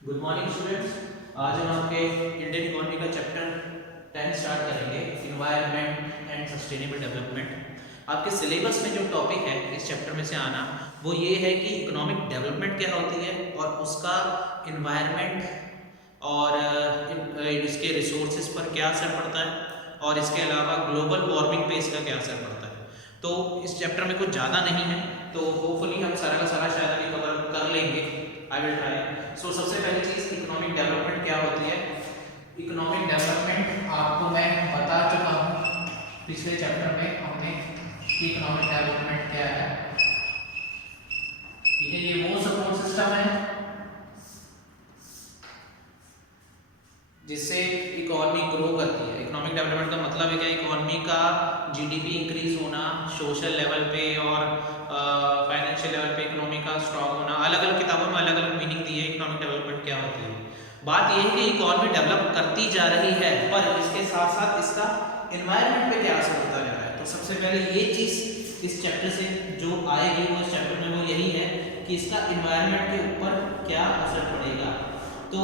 Good morning students. आज हम आपके इंडियन इकोनॉमी का चैप्टर 10 स्टार्ट करेंगे, इन्वायरमेंट एंड सस्टेनेबल डेवलपमेंट। आपके सिलेबस में जो टॉपिक है इस चैप्टर में से आना वो ये है कि इकोनॉमिक डेवलपमेंट क्या होती है और उसका इन्वायरमेंट और इसके रिसोर्सेज पर क्या असर पड़ता है और इसके अलावा ग्लोबल वार्मिंग पे इसका क्या असर पड़ता है। तो इस चैप्टर में कुछ ज़्यादा नहीं है, तो होपफुली हम सारा का सारा शायद अभी कवर कर लेंगे। I will try. सो सबसे पहली चीज़ इकोनॉमिक डेवलपमेंट क्या होती है। इकोनॉमिक डेवलपमेंट आपको मैं बता चुका हूँ पिछले चैप्टर में हमने कि इकोनॉमिक डेवलपमेंट क्या है। ठीक है, ये वो सपोर्ट सिस्टम है जिससे इकोनॉमी ग्रो करती है। इकोनॉमिक डेवलपमेंट का मतलब है क्या, इकोनॉमी का जीडीपी इंक्रीज होना सोशल लेवल पे और फाइनेंशियल लेवल पे इकोनॉमी का स्ट्रांग होना। अलग अलग किताबों में अलग अलग मीनिंग दी है इकोनॉमिक डेवलपमेंट क्या होती है। बात यह है कि इकोनॉमी डेवलप करती जा रही है पर इसके साथ साथ इसका एनवायरनमेंट पे क्या असर होता जा रहा है। तो सबसे पहले ये चीज़ इस चैप्टर से जो आएगी वो इस चैप्टर में वो यही है कि इसका एनवायरनमेंट के ऊपर क्या असर पड़ेगा। तो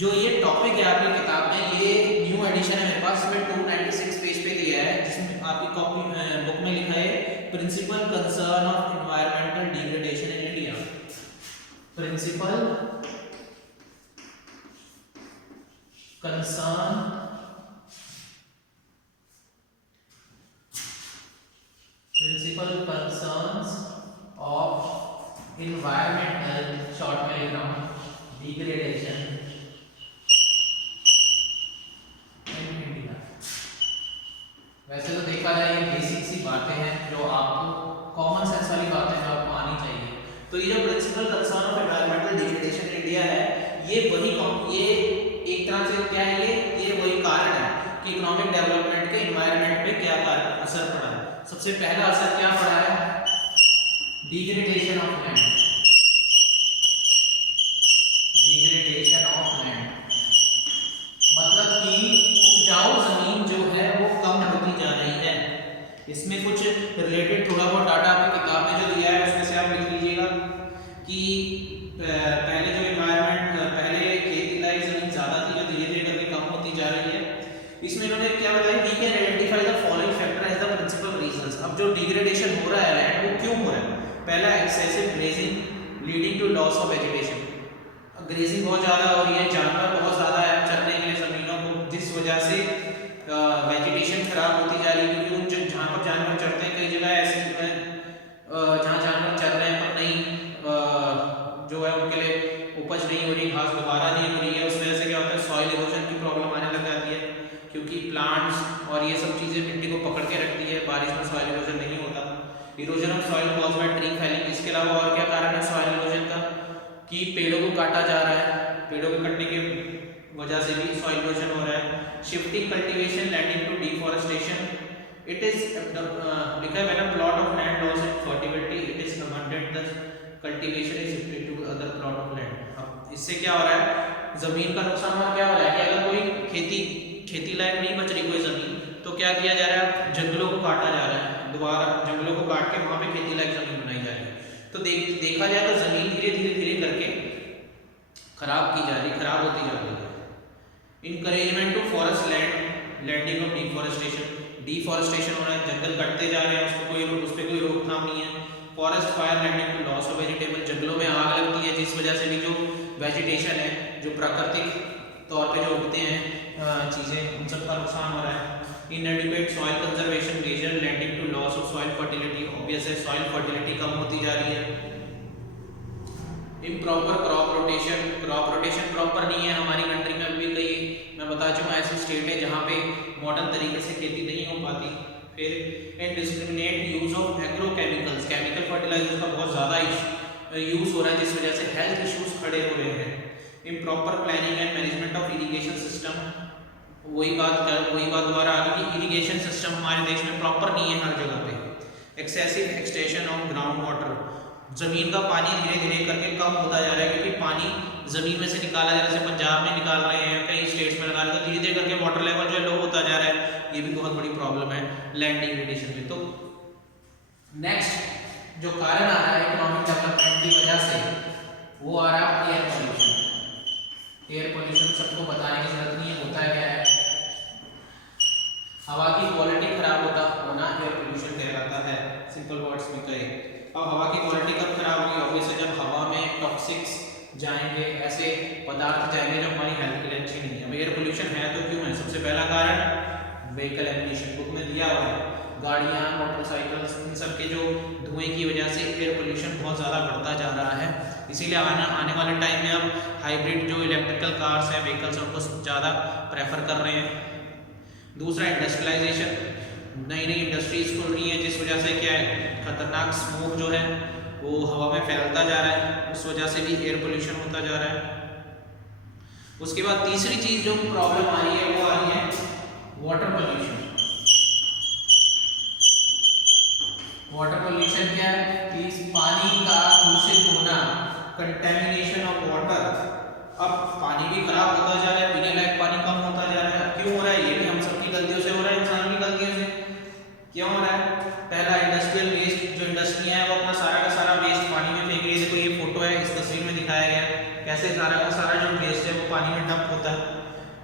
जो ये टॉपिक है आपकी किताब में, ये न्यू एडिशन है मेरे पास में 296 पेज पे दिया है, जिसमें आपकी कॉपी बुक में लिखा है principal concern of environmental degradation in India. Principal concern of environmental, short में लिख रहा हूं, डिग्रेडेशन। वैसे तो देखा जाए ये बेसिक सी बातें हैं जो आपको कॉमन सेंस वाली बातें जो आपको आनी चाहिए। तो ये जो principal concern of environmental degradation in India है, ये एक तरह से क्या है, ये वही कारण है कि इकोनॉमिक डेवलपमेंट के एनवायरमेंट पे क्या असर पड़ा है। सबसे पहला असर क्या पड़ा है, degradation of land. Degradation of land मतलब कि उपजाऊ जमीन जो है वो कम होती जा रही है। इसमें कुछ रिलेटेड थोड़ा बहुत डाटा आपकी किताब में जो दिया है उसमें से आप लिख लीजिएगा कि पहले जो पहले खेती लायक जमीन ज्यादा थी जो धीरे धीरे करके कम होती जा रही है। इसमें इन्होंने क्या बताया, we can identify the following factor as the principal reasons. अब जो डिग्रेडेशन हो रहा है लैंड वो क्यों हो रहा है। पहला, excessive grazing leading to loss of vegetation. Grazing बहुत ज़्यादा हो रही है, जानवर बहुत ज़्यादा है चरने के लिए ज़मीनों को, जिस वजह से वेजिटेशन खराब होती जा रही है। क्योंकि उन जहाँ पर जानवर चरते हैं, कई जगह ऐसी जहाँ जानवर चर रहे हैं पर नहीं जो है उनके लिए उपज नहीं हो रही, घास दोबारा नहीं हो रही है। उस वजह से क्या होता है, सॉइल इरोजन की प्रॉब्लम आने लग जाती है, क्योंकि प्लांट्स और ये सब चीज़ें मिट्टी को पकड़ के रखती है। बारिश में सॉइल इरोजन नहीं होता। Erosion of soil caused by tree felling. इसके अलावा और क्या कारण है सॉइल इरोजन का, कि पेड़ों को काटा जा रहा है, पेड़ों को कटने की वजह से भी सॉइल इरोजन हो रहा है। Shifting cultivation leading to deforestation. It is लिखा है when a plot of land loss its fertility it is abandoned the cultivation is shifted to other plot of land. अब इससे क्या हो रहा है, जमीन का नुकसान और क्या हो रहा है कि अगर कोई खेती लायक नहीं बच रही कोई जमीन, तो क्या किया जा रहा है, जंगलों को काटा जा रहा है, दोबारा जंगलों को काट के वहां पे खेती लायक जमीन बनाई जा रही है। तो देखा जाए तो जमीन धीरे धीरे करके खराब की जा रही, खराब होती जा रही है। Encouragement to forest landing of deforestation हो रहा है, जंगल कटते जा रहे हैं, उस पर कोई रोकथाम नहीं है। Forest fire leading to loss of vegetable. जंगलों में आग लगती है जिस वजह से भी जो वेजिटेशन है, जो प्राकृतिक तौर पे जो उगते हैं चीज़ें, उन सब का नुकसान हो रहा है। Inadequate soil conservation measure leading to loss of soil fertility. Obvious है सॉइल फर्टिलिटी कम होती जा रही है। इम्प्रॉपर क्रॉप रोटेशन प्रॉपर नहीं है हमारी कंट्री में। अभी कई मैं बता चुका ऐसे स्टेट है जहाँ पे मॉडर्न तरीके से खेती नहीं हो पाती। फिर indiscriminate use of agrochemicals. Chemical fertilisers का बहुत ज़्यादा यूज हो रहा है जिस वजह से हेल्थ इश्यूज खड़े हो रहे हैं। Improper planning and management of irrigation system. वही बात दोबारा आ गई कि इरिगेशन सिस्टम हमारे देश में प्रॉपर नहीं है हर जगह पे। Excessive extension of ground water. जमीन का पानी धीरे धीरे करके कम होता जा रहा है, क्योंकि पानी जमीन में से निकाला जा रहा है, जैसे पंजाब में निकाल रहे हैं, कई स्टेट्स में निकाल रहे हैं, तो धीरे धीरे करके वाटर लेवल जो है लो होता जा रहा है। ये भी बहुत बड़ी प्रॉब्लम है लैंड डिग्रेडेशन में। तो नेक्स्ट जो कारण आ रहा है इकोनॉमिक डेवलपमेंट की वजह से वो आ रहा है एयर पॉल्यूशन। टॉक्सिक्स जाएंगे, ऐसे पदार्थ जाएंगे जो हमारी हेल्थ के लिए अच्छे नहीं है। अब एयर पोल्यूशन है तो क्यों है? सबसे पहला कारण व्हीकल एमिशन, बुक में दिया हुआ है, गाड़ियाँ, मोटरसाइकिल्स, इन सब के जो धुएं की वजह से एयर पोल्यूशन बहुत ज़्यादा बढ़ता जा रहा है। इसीलिए आने वाले टाइम में अब हाइब्रिड जो इलेक्ट्रिकल कार्स हैं, व्हीकल्स, उनको ज़्यादा प्रेफर कर रहे हैं। दूसरा इंडस्ट्रियलाइजेशन, नई नई इंडस्ट्रीज खुल रही हैं, जिस वजह से क्या है, खतरनाक स्मोक जो है वो हवा में फैलता जा रहा है, उस वजह से भी एयर पोल्यूशन होता जा रहा है। उसके बाद तीसरी चीज जो प्रॉब्लम आ रही है वो आ रही है वाटर पोल्यूशन। वाटर पोल्यूशन क्या है कि पानी का दूषित होना, कंटेमिनेशन ऑफ वाटर। अब पानी भी खराब होता जा रहा है, पीने लायक पानी कम होता जा रहा है। क्यों हो रहा है? ये भी हम सबकी गलतियों से हो रहा है, इंसानों की गलतियों से। क्यों हो रहा है? पहला, इंडस्ट्रियल वेस्ट, जो इंडस्ट्रियां हैं वो अपना सारा का सारा वेस्ट पानी में फेंक रही है। देखो ये फोटो है, इस तस्वीर में दिखाया गया है कैसे सारा का सारा जो वेस्ट है वो पानी में डंप होता है।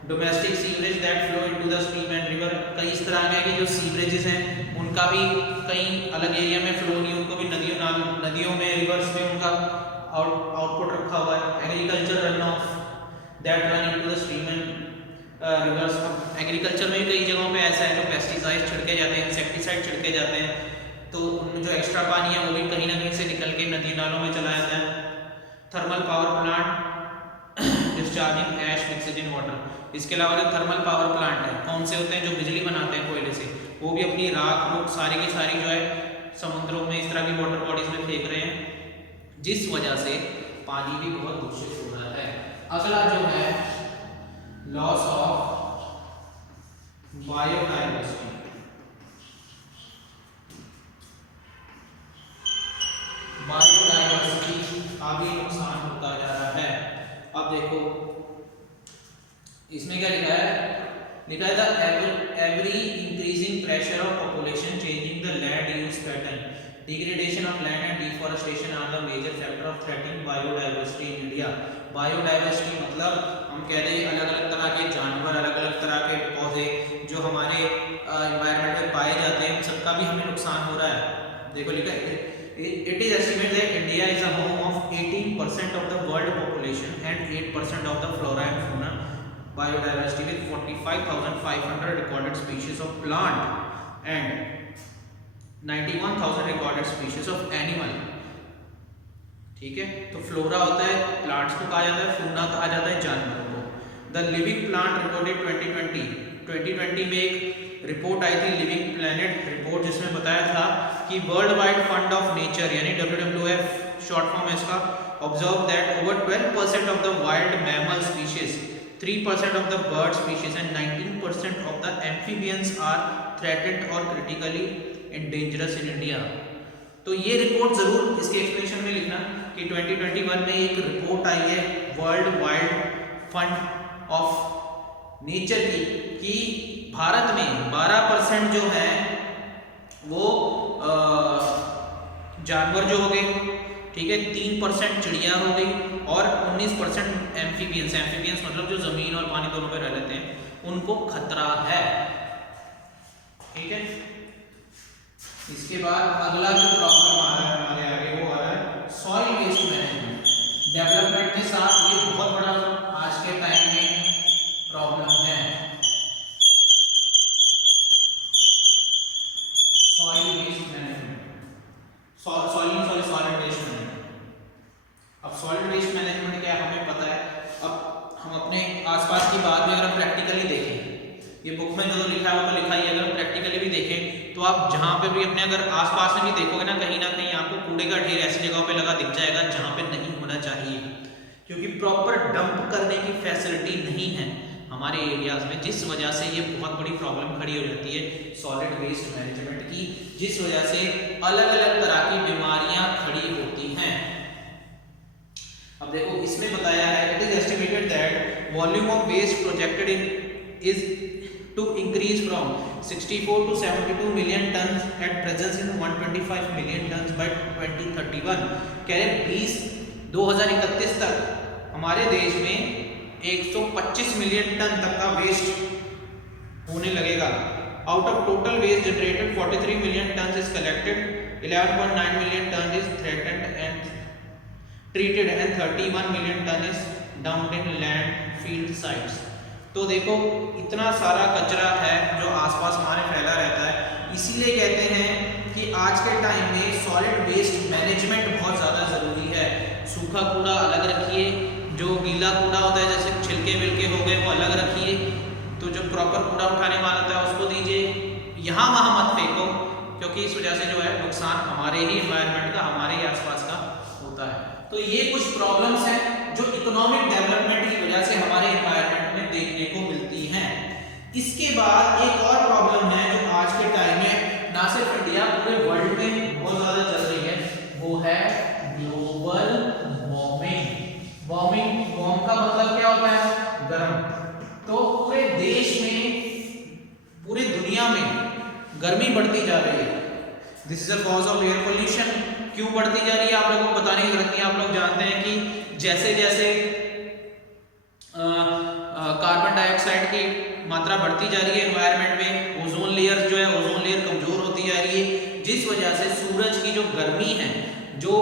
Domestic sewerage that flow into the stream and river, कई इस तरह के कि जो सीवरेजेस हैं उनका भी कहीं अलग एरिया में फ्लो नहीं, उनको भी नदियों में, रिवर्स में उनका आउटपुट रखा हुआ है। Agriculture run of that run into the stream and reverse. Agriculture में भी कई जगहों पे ऐसा है जो पेस्टिसाइड छिड़के जाते हैं, इंसेक्टिसाइड छिड़के जाते हैं, तो उनमें जो एक्स्ट्रा पानी है वो भी कहीं ना कहीं से निकल के नदी नालों में चला जाता है। Thermal power plant discharging ash mixes in water. इसके अलावा जो थर्मल पावर प्लांट है, कौन से होते हैं? जो बिजली बनाते हैं कोयले से, वो भी अपनी राख रूख सारी की सारी जो है समुद्रों में, इस तरह की वाटर बॉडीज में फेंक रहे हैं, जिस वजह से पानी भी बहुत दूषित हो रहा है। अगला जो है लॉस ऑफ बायोडाइवर्सिटी। बायोडाइवर्सिटी का भी नुकसान होता जा रहा है। अब देखो इसमें क्या लिखा है? लिखा है the every increasing pressure of population changing the land use pattern, degradation of land and deforestation are the major factor of threatening biodiversity in India. Biodiversity मतलब हम कहते हैं अलग अलग तरह के जानवर, अलग अलग तरह के पौधे जो हमारे एनवायरनमेंट में पाए जाते हैं, उन सबका भी हमें नुकसान हो रहा है। देखो लिखा है it is estimated that India is a home of 18% of the world population and 8% of the flora and fauna biodiversity with 45,500 recorded species of plant and 91,000 recorded species of animal। ठीक है, तो फ्लोरा होता है plants को कहा जाता है, fauna कहा जाता है जानवरों को। द लिविंग प्लांट रिकॉर्डेड 2020 में एक रिपोर्ट आई थी, लिविंग प्लैनेट रिपोर्ट, जिसमें बताया था कि World Wide Fund of Nature यानी WWF शॉर्ट फॉर्म है इसका, observe that over 12% of the wild mammal species, 3% of the bird species and 19% of the amphibians are threatened और क्रिटिकली एंडेंजरस इन इंडिया। तो ये रिपोर्ट जरूर इसके explanation में लिखना कि 2021 में एक रिपोर्ट आई है world wild fund of nature की कि भारत में 12% जो है वो जानवर जो हो गए, ठीक है, 3% चिड़िया हो गई और 19% एम्फीबियंस मतलब जो जमीन और पानी दोनों पे रह लेते हैं, उनको खतरा है। ठीक है, इसके बाद अगला जो प्रॉब्लम आ रहा है हमारे आगे वो आ रहा है सॉइल वेस्ट मैनेजमेंट। डेवलपमेंट के साथ ये बहुत बड़ा आज के टाइम में प्रॉब्लम है, soil waste management, solid waste management. अब सॉलिड वेस्ट मैनेजमेंट क्या हमें पता है। अब हम अपने आसपास की बात में अगर प्रैक्टिकली देखें, ये बुक में जो लिखा है वो तो लिखा ही है, अगर प्रैक्टिकली भी देखें तो आप जहाँ पे भी अपने अगर आसपास में भी देखोगे ना कहीं आपको कूड़े का ढेर ऐसी जगहों पे लगा दिख जाएगा जहाँ पे नहीं होना चाहिए, क्योंकि प्रॉपर डंप करने की फैसिलिटी नहीं है हमारे एरियाज में, जिस वजह से ये बहुत बड़ी प्रॉब्लम खड़ी हो जाती है सॉलिड वेस्ट मैनेजमेंट की, जिस वजह से अलग अलग तरह की बीमारियां खड़ी होती हैं। अब देखो इसमें बताया है it is estimated that volume of waste projected in is to increase from 64 to 72 million tons at present in 125 million tons by 2031। कह रहे 2031 तक हमारे देश में 125 मिलियन टन तक का वेस्ट होने लगेगा। Out of total waste generated 43 million tonne is collected, 11.9 million tonne is threatened and treated and 31 million ton is dumped in landfill sites। तो देखो इतना सारा कचरा है जो आसपास हमारे फैला रहता है, इसीलिए कहते हैं कि आज के टाइम में सॉलिड वेस्ट मैनेजमेंट बहुत ज़्यादा ज़रूरी है। सूखा कूड़ा अलग रखिए, जो गीला कूड़ा होता है जैसे छिलके विलके हो गए वो अलग रखिए, तो जो प्रॉपर कूड़ा उठाने वाला होता है उसको दीजिए। यहाँ वहाँ मत फेंको, क्योंकि इस वजह से जो है नुकसान हमारे ही एनवायरनमेंट का, हमारे ही आसपास का होता है। तो ये कुछ प्रॉब्लम्स हैं जो इकोनॉमिक डेवलपमेंट की वजह से हमारे एनवायरनमेंट में देखने को मिलती हैं। इसके बाद एक और प्रॉब्लम है जो आज के टाइम में ना सिर्फ इंडिया पूरे वर्ल्ड में बहुत ज्यादा चल रही है, वो है ग्लोबल वार्मिंग। वार्म का मतलब क्या होता है? गर्म। तो पूरे देश में, पूरी दुनिया में गर्मी बढ़ती जा रही है। This is a cause of air pollution. क्यों बढ़ती जा रही है आप लोगों को बताने की जरूरत नहीं, आप लोग जानते हैं कि जैसे जैसे कार्बन डाइऑक्साइड की मात्रा बढ़ती जा रही है एनवायरनमेंट में, ओजोन लेयर जो है, ओजोन लेयर कमजोर होती जा रही है, जिस वजह से सूरज की जो गर्मी है, जो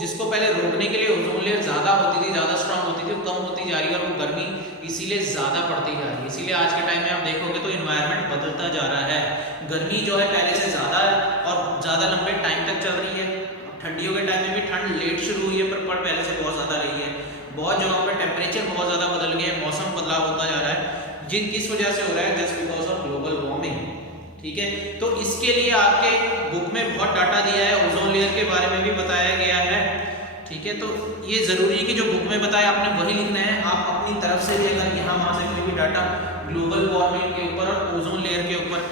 जिसको पहले रोकने के लिए ओजोन लेयर ज्यादा होती थी, ज्यादा स्ट्रांग होती थी, वो कम होती जा रही है और वो गर्मी इसीलिए ज्यादा बढ़ती जा रही है। इसीलिए आज के टाइम में आप देखोगे तो एनवायरनमेंट बदलता जा रहा है। गर्मी जो है पहले से ज्यादा है और ज्यादा लंबे टाइम तक चल रही है। ठंडियों के टाइम में भी ठंड लेट शुरू हुई है पर पहले से बहुत ज़्यादा रही है। बहुत जगहों पर टेम्परेचर बहुत ज़्यादा बदल गए हैं, मौसम बदलाव होता जा रहा है, किस वजह से हो रहा है? Just because of global warming. ठीक है, तो इसके लिए आपके बुक में बहुत डाटा दिया है, ओजोन लेयर के बारे में भी बताया गया है। ठीक है, तो ये ज़रूरी है कि जो बुक में बताया आपने वही लिखना है। आप अपनी तरफ से भी अगर यहाँ वहाँ से कोई भी डाटा ग्लोबल वार्मिंग के ऊपर और ओजोन लेयर के ऊपर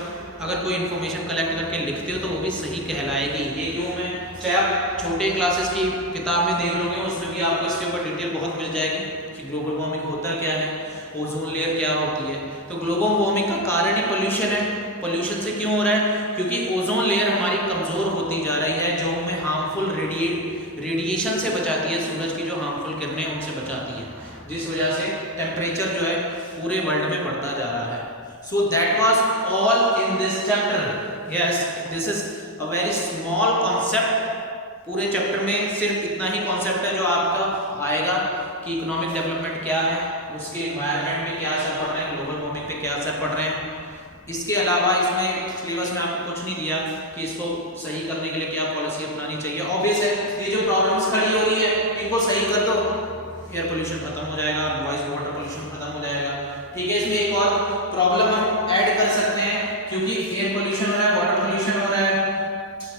अगर कोई इन्फॉर्मेशन कलेक्ट करके लिखते हो तो वो भी सही कहलाएगी। ये क्यों मैं, चाहे आप छोटे क्लासेस की किताब में देख लोगे उसमें भी आपको इसके ऊपर डिटेल बहुत मिल जाएगी कि ग्लोबल वार्मिंग होता क्या है, ओजोन लेयर क्या होती है। तो ग्लोबल वार्मिंग का कारण ही पोल्यूशन है। पोल्यूशन से क्यों हो रहा है? क्योंकि ओजोन लेयर हमारी कमजोर होती जा रही है, जो हमें हार्मफुल रेडिएशन से बचाती है, सूरज की जो हार्मफुल किरणें उनसे बचाती है, जिस वजह से टेम्परेचर जो है पूरे वर्ल्ड में बढ़ता जा रहा है। So that was all in this chapter. Yes, this is a very small concept. पूरे चैप्टर में सिर्फ इतना ही कॉन्सेप्ट है जो आपका आएगा कि इकोनॉमिक डेवलपमेंट क्या है, उसके एनवायरनमेंट पे क्या असर पड़ रहे हैं, ग्लोबल वार्मिंग पे क्या असर पड़ रहे हैं। इसके अलावा इसमें सिलेबस में आपको कुछ नहीं दिया कि इसको सही करने के लिए क्या पॉलिसी अपनानी चाहिए। ऑब्वियस है, ये जो प्रॉब्लम्स खड़ी हो रही है इनको सही कर दो, एयर पोल्यूशन खत्म हो जाएगा, वॉइस वाटर पोल्यूशन खत्म हो जाएगा। ठीक है, इसमें एक और प्रॉब्लम हम ऐड कर सकते हैं, क्योंकि एयर पोल्यूशन हो रहा है, वाटर पोल्यूशन हो रहा है,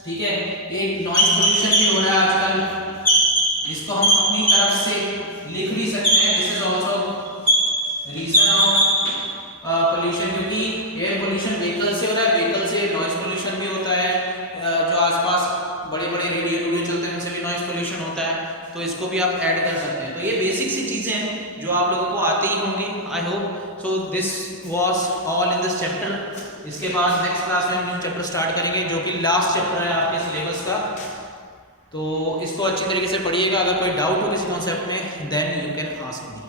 ठीक है, एक नॉइज पोल्यूशन भी हो रहा है आजकल, जिसको हम अपनी तरफ से लिख भी सकते हैं। This is also reason of pollution, क्योंकि एयर पोल्यूशन व्हीकल से हो रहा है, व्हीकल से नॉइज पोल्यूशन भी होता है, जो आसपास बड़े बड़े रेडियो चलते हैं उनसे भी नॉइज पोल्यूशन होता है, तो इसको भी आप ऐड कर सकते हैं। तो ये बेसिक सी चीजें हैं जो आप लोगों को आती ही होंगी, I hope. So this was all in this chapter. इसके बाद नेक्स्ट क्लास में हम चैप्टर स्टार्ट करेंगे जो कि लास्ट चैप्टर है आपके सिलेबस का। तो इसको अच्छी तरीके से पढ़िएगा। अगर कोई डाउट हो किसी कॉन्सेप्ट में then you can ask me.